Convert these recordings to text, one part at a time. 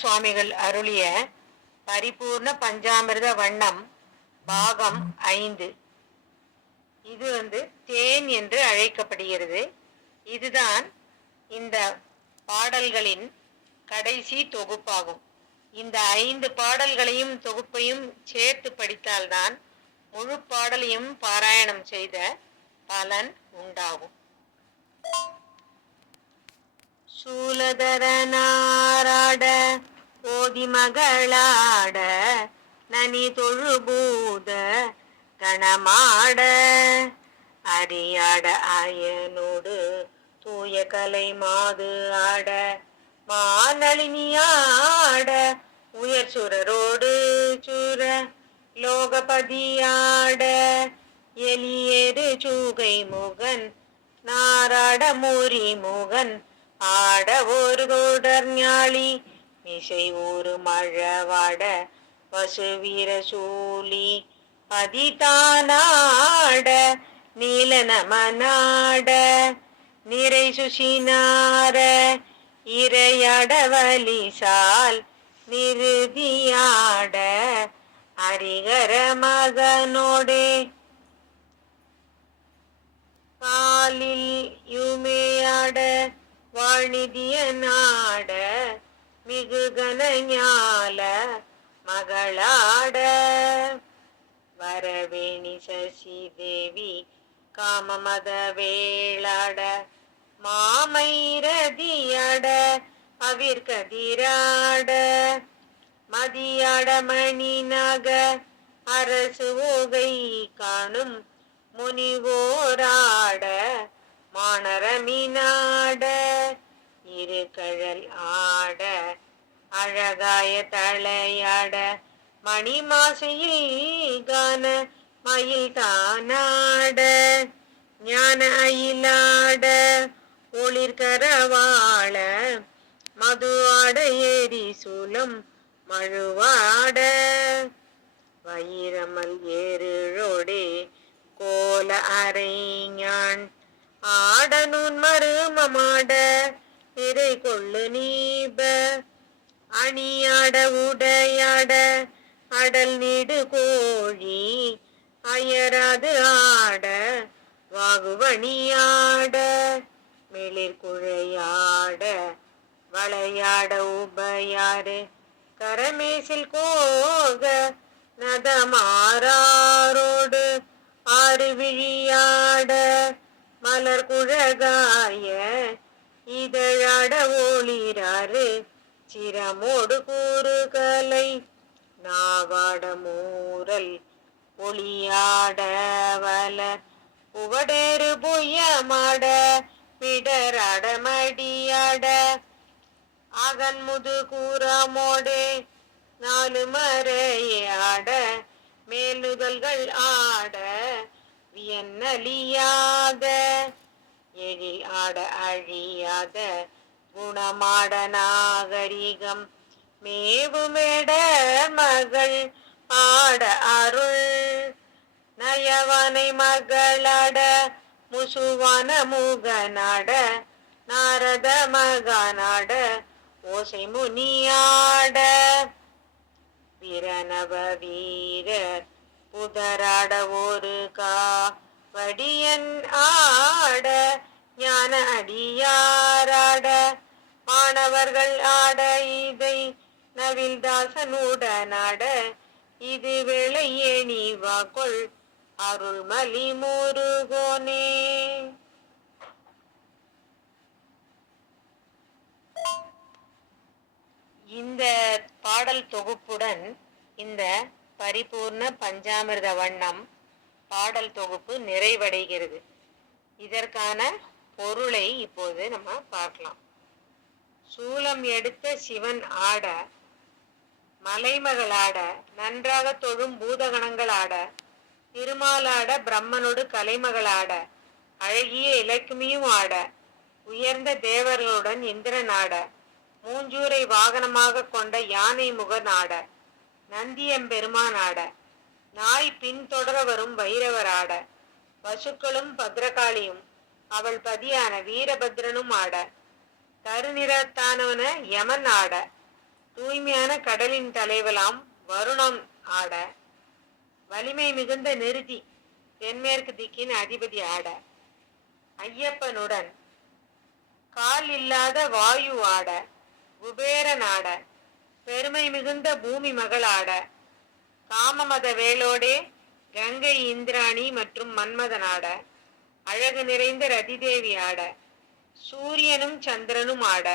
சுவாமிகள் அருளிய பரிபூர்ண பஞ்சாமிர்த வண்ணம் பாகம் ஐந்து. இது வந்து தேன் என்று அழைக்கப்படுகிறது. இதுதான் இந்த பாடல்களின் கடைசி தொகுப்பாகும். இந்த ஐந்து பாடல்களையும் தொகுப்பையும் சேர்த்து படித்தால்தான் முழு பாடலையும் பாராயணம் செய்த பலன் உண்டாகும். சூலதரனாராட போதி மகளாட நனி தொழுபூத கணமாட. அரியாட அயனோடு தூய கலை மாது ஆட மாநளினியாட உயர் சுரரோடு சுர லோகபதியாட. எலியேறு சூகை முகன் நாராட மூரி முகன் ஆட ஒரு தொடர் ஞாழி மிசை ஒரு மழவாட வசுவீர சூழி பதிதானாட நீல நமநாட நிறை சுசினார இரையாட வலிசால் நிருதியாட ஹரிகர மகனோடே காலில் யுமேயாட வாணிதிய நாட மிகு கனஞால மகளாட. வரவேணி சசி தேவி காமமத வேளாட மாமைரதியட அவிர்கதிராட. மதியாட மணி நக அரசு ஓகை காணும் முனிவோரா. கழல் ஆட அழகாய தலையாட மணி மாசையில் கான மயில் தானாட ஞான அயிலாட ஒளிர்கரவாள மது ஆட ஏரி சூலம் மழுவாட. வயிரமல் ஏறுழோடே கோல அரைஞான் ஆடனு அணியாட உடையாட அடல் நீடு கோழி அயராது ஆட வாகுவணியாட மிளிர் குழையாட வளையாட உபயாறு கரமேசில் கோக நதமாறாரோடு ஆறு விழியாட மலர் குழகாய இதழாட ஒளிராறு சிரமோடு கூறுகலை நாவாடமூரல் ஒளியாடவல உவடேறு பொய்யமாட பிடராட மடியாட அகன் முது கூறாமோடே நாலு மறையாட மேலுதல்கள் ஆட வியன்னலியாக எழில் ஆட அழியாத குணமாட நாகரிகம் மேவுமேட மகள் ஆட அருள். நயவனை மகளாட முசுவான முகநாட நாரத மகநாட ஓசை முனியாட வீரநவ வீரர் புதராட ஒரு கா வடியன் ஆட ஞான அடியாராட மாணவர்கள் ஆட இதை நவில்தாசனுடனாட இது வேளையேணி வாக்குள் அருள்மலி முருகோனே. இந்த பாடல் தொகுப்புடன் இந்த பரிபூர்ண பஞ்சாமிர்த வண்ணம் பாடல் தொகுப்பு நிறைவடைகிறது. இதற்கான பொருளை இப்போது நம்ம பார்க்கலாம். சூலம் எடுத்த சிவன் ஆட மலைமகள் ஆட நன்றாக தொழும் பூதகணங்கள் ஆட திருமாலாட பிரம்மனோடு கலைமகள் ஆட அழகிய இலக்குமியும் ஆட உயர்ந்த தேவர்களுடன் இந்திரன் ஆட மூஞ்சூரை வாகனமாக கொண்ட யானை முகன் ஆட நந்தியம்பெருமான் ஆட நாய் பின்தொடர வரும் வைரவர் ஆட பசுக்களும் பத்ரகாளியும் அவள் பதியான வீரபத்ரனும் ஆட கருநிறத்தானவன யமன் ஆட தூய்மையான கடலின் தலைவலாம் வருணம் ஆட வலிமை மிகுந்த நிறுதி தென்மேற்கு திக்கின் அதிபதி ஆட. ஐயப்பனுடன் கால் இல்லாத வாயு ஆட குபேரன் ஆட பெருமை மிகுந்த பூமி மகள் ஆட. காமமத வேலோடே கங்கை இந்திராணி மற்றும் மன்மதன் ஆட. அழகு நிறைந்த ரதிதேவி ஆட சூரியனும் சந்திரனும் ஆட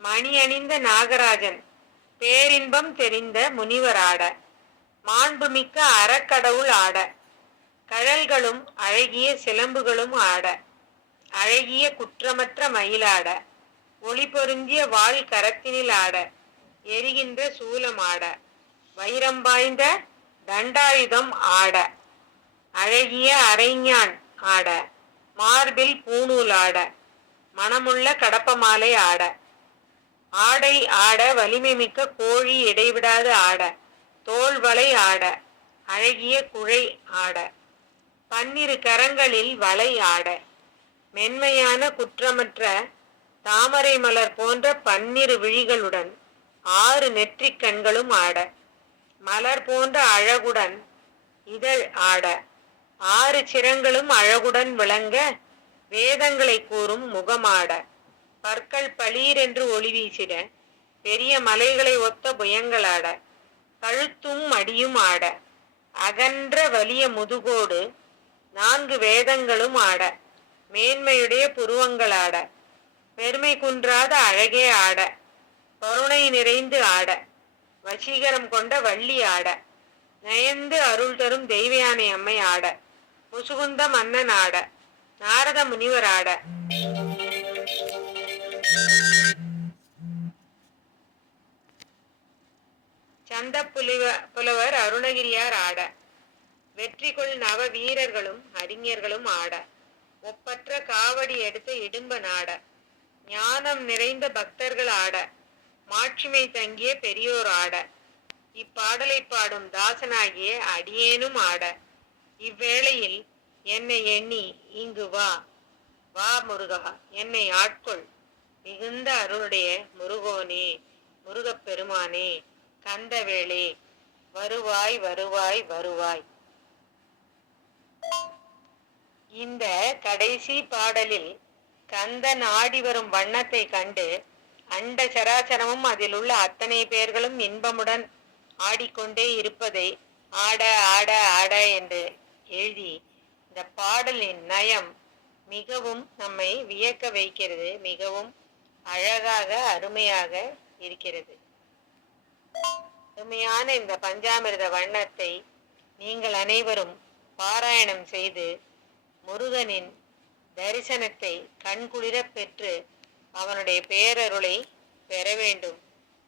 மணி அணிந்த நாகராஜன் பேரின்பம் தெரிந்த முனிவர் ஆட மாண்புமிக்க அறக்கடவுள் ஆட கழல்களும் அழகிய சிலம்புகளும் ஆட அழகிய குற்றமற்ற மயிலாட ஒளி பொருந்திய வாள் கரத்தினில் ஆட எரிகின்ற சூலம் ஆட வைரம் பாய்ந்த தண்டாயுதம் ஆட அழகிய அரைஞான் ஆட. மார்பில் பூணூல் ஆட. மணமுள்ள கடப்பமாலை ஆட. ஆடை ஆட வலிமை மிக்க கோழி இடைவிடாது ஆட. தோல் வலை ஆட. அழகிய குழை ஆட. பன்னிரு கரங்களில் வளை ஆட. மென்மையான குற்றமற்ற தாமரை மலர் போன்ற பன்னிரு விழிகளுடன் ஆறு நெற்றிக் கண்களும் ஆட. மலர் போன்ற அழகுடன் இதழ் ஆட. ஆறு சிரங்களும் அழகுடன் விளங்க வேதங்களை கூறும் முகமாட. பற்கள் பளீர் என்று ஒளி வீசிட பெரிய மலைகளை ஒத்த புயங்களாட. கழுத்தும் மடியும் ஆட. அகன்ற வலிய முதுகோடு நான்கு வேதங்களும் ஆட. மேன்மையுடைய புருவங்களாட. பெருமை குன்றாத அழகே ஆட. கருணை நிறைந்து ஆட. வசீகரம் கொண்ட வள்ளி ஆட. நயந்து அருள் தரும் தெய்வயானை அம்மை ஆட. முசுகுந்த மன்னன் ஆட நாரத முனிவர் ஆட. சந்த புலிவ புலவர் அருணகிரியார் ஆட. வெற்றி கொள் நவ வீரர்களும் அறிஞர்களும் ஆட. ஒப்பற்ற காவடி எடுத்த இடும்ப நாட. ஞானம் நிறைந்த பக்தர்கள் ஆட. மாட்சிமை தங்கிய பெரியோர் ஆட. இப்பாடலை பாடும் தாசனாகிய அடியேனும் ஆட. இவ்வேளையில் என்னை எண்ணி இங்கு வா வா முருகா என்னை ஆட்கொள். மிகுந்த அருளுடைய முருகோனே முருகப் பெருமானே கந்தவேளே வருவாய் வருவாய் வருவாய். இந்த கடைசி பாடலில் கந்தன் ஆடி வரும் வண்ணத்தை கண்டு அண்ட சராசரமும் அதில் உள்ள அத்தனை பேர்களும் இன்பமுடன் ஆடிக்கொண்டே இருப்பதை ஆட ஆட ஆட என்று எழுதி இந்த பாடலின் நயம் மிகவும் நம்மை வியக்க வைக்கிறது மிகவும் அழகாக அருமையாக இருக்கிறது. அருமையான இந்த பஞ்சாமிர்த வண்ணத்தை நீங்கள் அனைவரும் பாராயணம் செய்து முருகனின் தரிசனத்தை கண்குளிரப் பெற்று அவனுடைய பேரருளை பெற வேண்டும்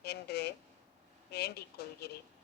என்று வேண்டிக் கொள்கிறேன்.